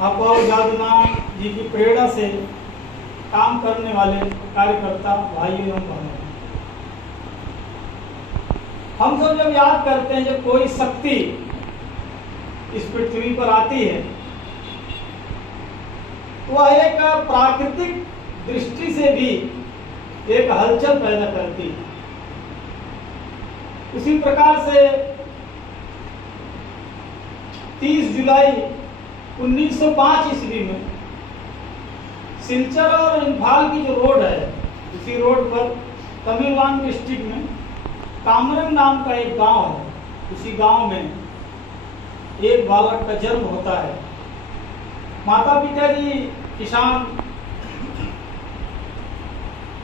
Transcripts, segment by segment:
अपाव जादूनाम जी की प्रेरणा से काम करने वाले कार्यकर्ता भाइयों एवं बहनों, हम सब जब याद करते हैं जब कोई शक्ति इस पृथ्वी पर आती है तो वह एक प्राकृतिक दृष्टि से भी एक हलचल पैदा करती है। उसी प्रकार से 30 जुलाई 1905 ईस्वी में सिलचर और इम्फाल की जो रोड है, उसी रोड पर तमिलनाडु डिस्ट्रिक्ट में कामरंग नाम का एक गांव है। उसी गांव में एक बालक का जन्म होता है। माता पिता जी किसान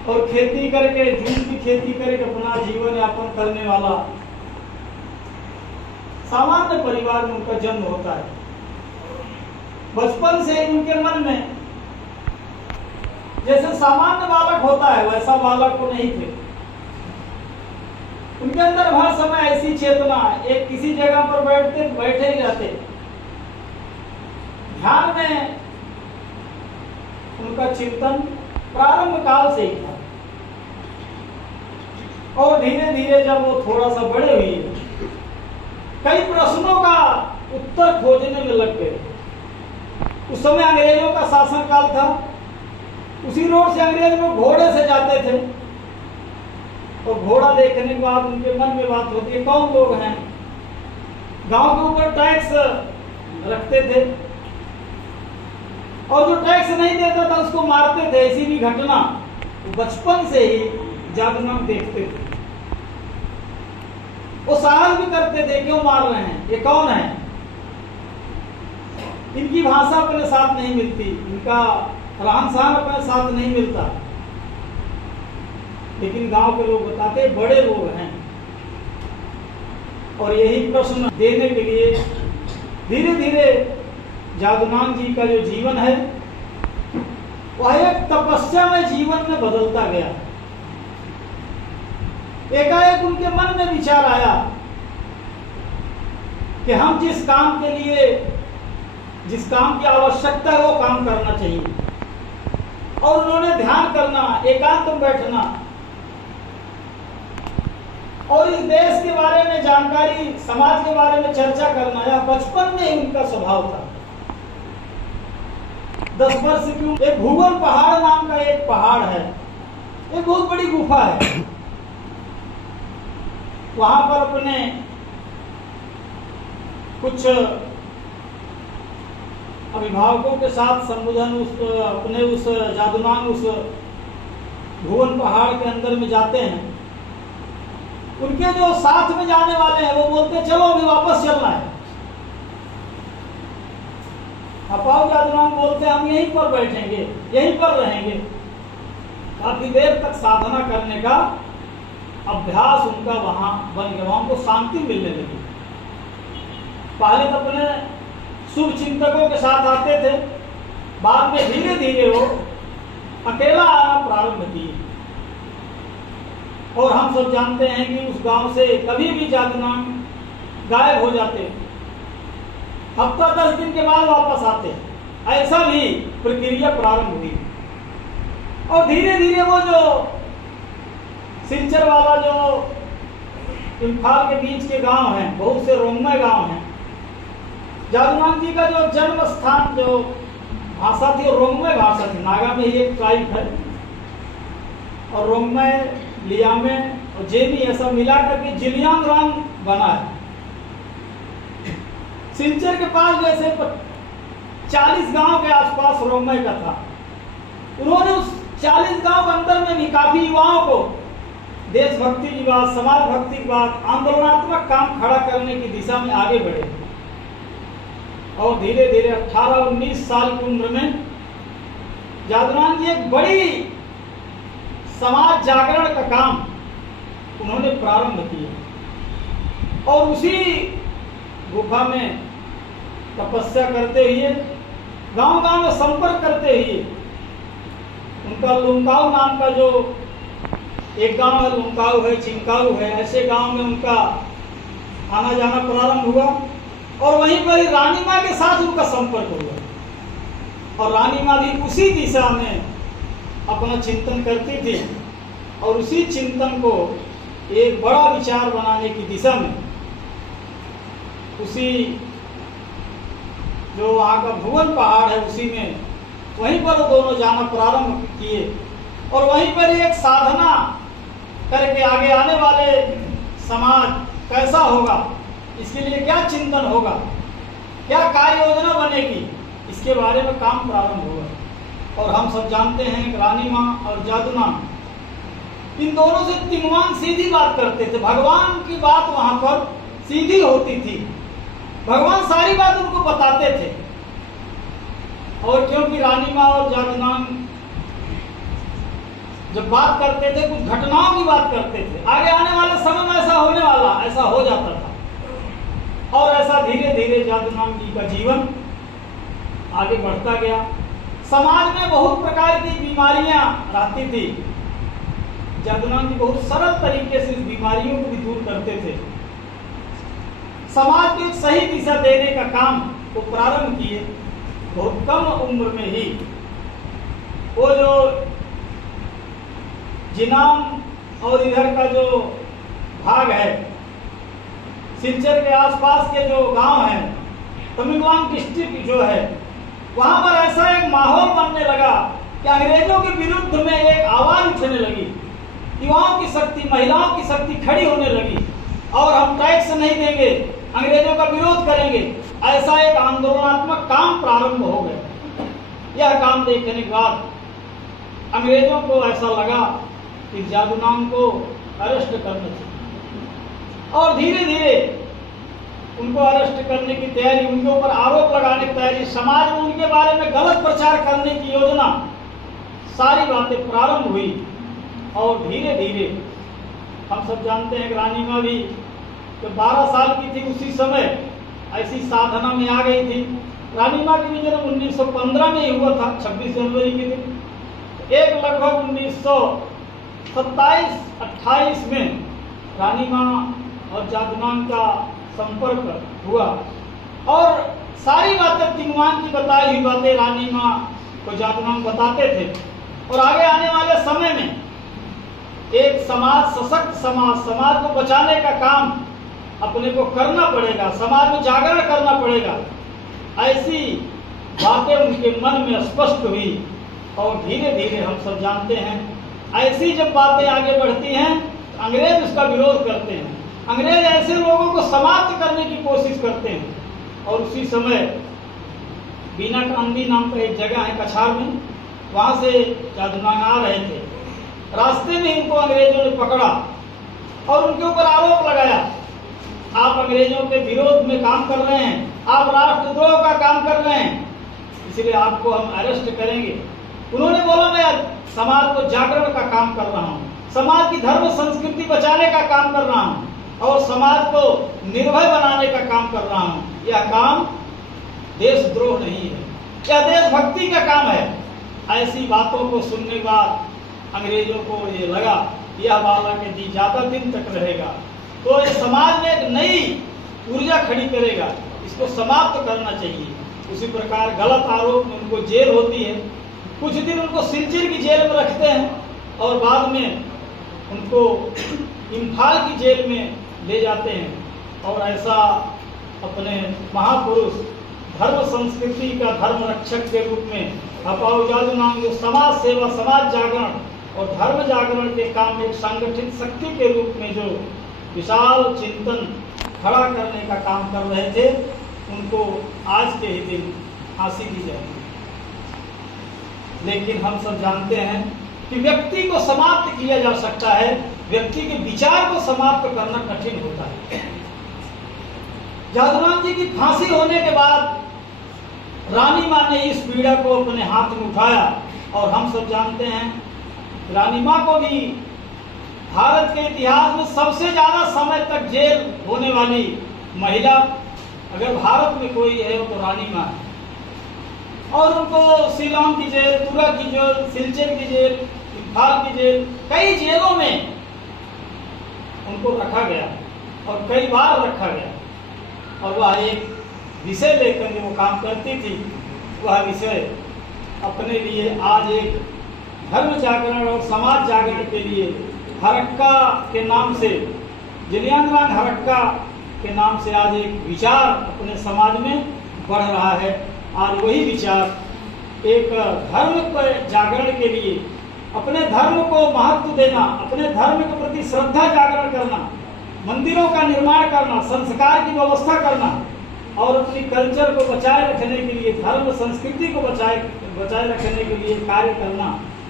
और खेती करके, जूट की खेती करके अपना जीवन यापन करने वाला सामान्य परिवार में उनका जन्म होता है। बचपन से उनके मन में जैसे सामान्य बालक होता है वैसा बालक को नहीं थे। उनके अंदर हर समय ऐसी चेतना, एक किसी जगह पर बैठे ही रहते, ध्यान में उनका चिंतन प्रारंभ काल से ही था। और धीरे धीरे जब वो थोड़ा सा बड़े हुए, कई प्रश्नों का उत्तर खोजने में लग गए। उस समय अंग्रेजों का शासन काल था। उसी रोड से अंग्रेज लोग घोड़े से जाते थे और घोड़ा देखने के बाद उनके मन में बात होती है, कौन लोग हैं, गांव के ऊपर टैक्स रखते थे और जो टैक्स नहीं देता था उसको मारते थे। ऐसी भी घटना बचपन से ही जादूनाम देखते थे। वो सवाल भी करते थे, क्यों मार रहे हैं, ये कौन है। इनकी भाषा अपने साथ नहीं मिलती, इनका रहन सहन अपने साथ नहीं मिलता, लेकिन गांव के लोग बताते बड़े लोग हैं। और यही प्रश्न देने के लिए धीरे धीरे जादूनाम जी का जो जीवन है वह एक तपस्या में जीवन में बदलता गया। एकाएक उनके मन में विचार आया कि हम जिस काम के लिए, जिस काम की आवश्यकता है वो काम करना चाहिए। और उन्होंने ध्यान करना, एकांत में बैठना और इस देश के बारे में जानकारी, समाज के बारे में चर्चा करना, यह बचपन में ही उनका स्वभाव था। 10 वर्ष की एक भूगोल पहाड़ नाम का एक पहाड़ है, एक बहुत बड़ी गुफा है। वहां पर अपने कुछ अभिभावकों के साथ संबोधन अपने उस जादूनाम उस भुवन पहाड़ के अंदर में जाते हैं। उनके जो साथ में जाने वाले हैं वो बोलते चलो अभी वापस चलना है। अपाव जादूनाम बोलते हम यहीं पर बैठेंगे, यहीं पर रहेंगे। काफी देर तक साधना करने का अभ्यास उनका वहां बन गया, वहां को शांति मिलने लगी। पहले तो अपने शुभ चिंतकों के साथ आते थे, बाद में धीरे धीरे वो अकेला आना प्रारंभ किए। और हम सब जानते हैं कि उस गांव से कभी भी जादूनाम गायब हो जाते, हफ्ता 10 दिन के बाद वापस आते। ऐसा भी प्रक्रिया प्रारंभ हुई। और धीरे धीरे वो जो सिलचर वाला जो इम्फाल के बीच के गांव हैं, बहुत से रोंगमय गांव हैं। जादूनाम जी का जो जन्म स्थान, जो भाषा थी वो रोंगमय भाषा थी। नागा में ही एक ट्राइब है और रोंगमय, लियामे और जेबी ऐसा मिला करके जिलियांगरांग बना है। सिलचर के पास जैसे 40 गांव के आसपास रोंगमय का था। उन्होंने उस 40 गांव के अंदर में भी काफी युवाओं को देशभक्ति की बात, समाज भक्ति की बात, आंदोलनात्मक काम खड़ा करने की दिशा में आगे बढ़े। और धीरे धीरे 18-19 साल की उम्र में जादूनाम जी एक बड़ी समाज जागरण का काम उन्होंने प्रारंभ किया। और उसी गुफा में तपस्या करते हुए, गांव गांव में संपर्क करते हुए, उनका लुंगाऊ नाम का जो एक गांव है, लुंगाऊ है, चिंकाऊ है, ऐसे गांव में उनका आना जाना प्रारंभ हुआ। और वहीं पर रानी माँ के साथ उनका संपर्क हुआ। और रानी माँ भी उसी दिशा में अपना चिंतन करती थी और उसी चिंतन को एक बड़ा विचार बनाने की दिशा में उसी जो वहाँ का भुवन पहाड़ है उसी में वहीं पर वो दोनों जाना प्रारंभ किए और वहीं पर एक साधना करके आगे आने वाले समाज कैसा होगा, इसके लिए क्या चिंतन होगा, क्या कार्य योजना बनेगी, इसके बारे में काम प्रारंभ होगा। और हम सब जानते हैं रानी माँ और जादू माँ इन दोनों से तिंगवान सीधी बात करते थे। भगवान की बात वहां पर सीधी होती थी, भगवान सारी बात उनको बताते थे। और क्योंकि रानी माँ और जादूनाम जब बात करते थे कुछ घटनाओं की बात करते थे, आगे आने वाले समय में ऐसा होने वाला, ऐसा हो जाता था। और ऐसा धीरे धीरे जादूनाम जी का जीवन आगे बढ़ता गया। समाज में बहुत प्रकार की बीमारियां रहती थी, जादूनाम जी बहुत सरल तरीके से इस बीमारियों को भी दूर करते थे। समाज को एक सही दिशा देने का काम वो प्रारंभ किए बहुत कम उम्र में ही। वो जो जिनाम और इधर का जो भाग है, सिलचर के आसपास के जो गांव हैं, तमिलनाडु डिस्ट्रिक्ट जो है, वहां पर ऐसा एक माहौल बनने लगा कि अंग्रेजों के विरुद्ध में एक आवाज उठने लगी। युवाओं की शक्ति, महिलाओं की शक्ति खड़ी होने लगी और हम टैक्स नहीं देंगे, अंग्रेजों का विरोध करेंगे, ऐसा एक आंदोलनात्मक काम प्रारंभ हो गया। यह काम देखने के बाद अंग्रेजों को ऐसा लगा कि जादूनाम को अरेस्ट करना चाहिए और धीरे धीरे उनको अरेस्ट करने की तैयारी, उनके ऊपर आरोप लगाने की तैयारी, समाज में उनके बारे में गलत प्रचार करने की योजना, सारी बातें प्रारंभ हुई। और धीरे धीरे हम सब जानते हैं कि रानी माँ भी जब 12 साल की थी उसी समय ऐसी साधना में आ गई थी। रानी माँ की भी जन्म 1915 में ही हुआ था, 26 जनवरी के दिन। एक लगभग 1927-28 में रानी माँ और जादूनाम का संपर्क हुआ और सारी बातें तिंगवान की बताई हुई बातें रानी माँ को जादूनाम बताते थे। और आगे आने वाले समय में एक समाज, सशक्त समाज, समाज को बचाने का काम अपने को करना पड़ेगा, समाज में जागरण करना पड़ेगा, ऐसी बातें उनके मन में स्पष्ट हुई। और धीरे धीरे हम सब जानते हैं ऐसी जब बातें आगे बढ़ती हैं अंग्रेज उसका विरोध करते हैं, अंग्रेज ऐसे लोगों को समाप्त करने की कोशिश करते हैं। और उसी समय बीना कांदी नाम का एक जगह है कछार में, वहां से जादूनाम आ रहे थे। रास्ते में इनको अंग्रेजों ने पकड़ा और उनके ऊपर आरोप लगाया, आप अंग्रेजों के विरोध में काम कर रहे हैं, आप राष्ट्रद्रोह का काम कर रहे हैं, इसलिए आपको हम अरेस्ट करेंगे। उन्होंने बोला मैं समाज को जागरण का काम कर रहा हूँ, समाज की धर्म संस्कृति बचाने का काम कर रहा हूँ और समाज को निर्भय बनाने का काम कर रहा हूँ। यह काम देशद्रोह नहीं है, यह देशभक्ति का काम है। ऐसी बातों को सुनने के बाद अंग्रेजों को ये लगा यह बालक यदि ज्यादा दिन तक रहेगा तो ये समाज में एक नई ऊर्जा खड़ी करेगा, इसको समाप्त करना चाहिए। उसी प्रकार गलत आरोप में उनको जेल होती है, कुछ दिन उनको सिलचर की जेल में रखते हैं और बाद में उनको इम्फाल की जेल में ले जाते हैं। और ऐसा अपने महापुरुष धर्म संस्कृति का धर्म रक्षक के रूप में अपाऊ जादूनाम जो समाज सेवा, समाज जागरण और धर्म जागरण के काम में एक संगठित शक्ति के रूप में जो विशाल चिंतन खड़ा करने का काम कर रहे थे, उनको आज के ही दिन फांसी दी जाएगी। लेकिन हम सब जानते हैं कि व्यक्ति को समाप्त किया जा सकता है, व्यक्ति के विचार को समाप्त करना कठिन होता है। जादूनाम जी की फांसी होने के बाद रानी माँ ने इस पीड़ा को अपने हाथ में उठाया और हम सब जानते हैं रानी माँ को भी भारत के इतिहास में सबसे ज्यादा समय तक जेल होने वाली महिला अगर भारत में कोई है वो तो रानी माँ है। और उनको शिलांग की जेल, तुरा की जेल, सिलचर की जेल, इम्फाल की जेल, कई जेलों में उनको रखा गया और कई बार रखा गया। और वह एक विषय लेकर के वो काम करती थी, वह विषय अपने लिए आज एक धर्म जागरण और समाज जागरण के लिए हरक्का के नाम से, जलियांवाला हरक्का के नाम से आज एक विचार अपने समाज में बढ़ रहा है। आज वही विचार एक धर्म के जागरण के लिए, अपने धर्म को महत्व देना, अपने धर्म के प्रति श्रद्धा जागरण करना, मंदिरों का निर्माण करना, संस्कार की व्यवस्था करना और अपनी कल्चर को बचाए रखने के लिए, धर्म संस्कृति को बचाए रखने के लिए कार्य करना,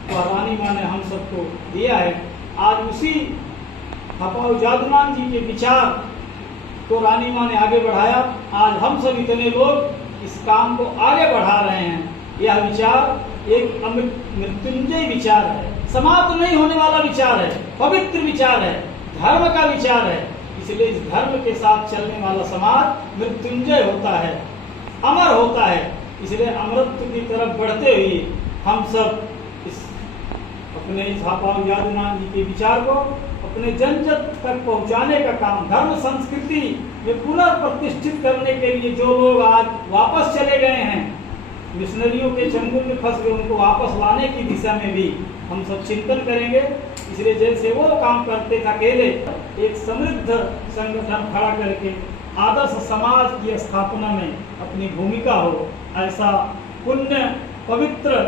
तो रानी माँ ने हम सबको दिया है। आज उसी हपाऊ जादूमान जी के विचार को रानी माँ ने आगे बढ़ाया। आज हम सब इतने लोग इस काम को आगे बढ़ा रहे हैं। यह विचार एक मृत्युंजय विचार है, समाप्त नहीं होने वाला विचार है, पवित्र विचार है, धर्म का विचार है। इसलिए इस धर्म के साथ चलने वाला समाज मृत्युंजय होता है, अमर होता है। इसलिए अमरत्व की तरफ बढ़ते हुए हम सब अपने इस हपाऊ जादूमान जी के विचार को अपने जन जन तक पहुंचाने का काम, धर्म संस्कृति में पुनर्प्रतिष्ठित करने के लिए जो लोग आज वापस चले गए हैं, मिशनरियों के चंगुल में फंस गए, उनको वापस लाने की दिशा में भी हम सब चिंतन करेंगे। इसलिए जैसे वो काम करते थे अकेले, एक समृद्ध संगठन खड़ा करके आदर्श समाज की स्थापना में अपनी भूमिका हो, ऐसा पुण्य पवित्र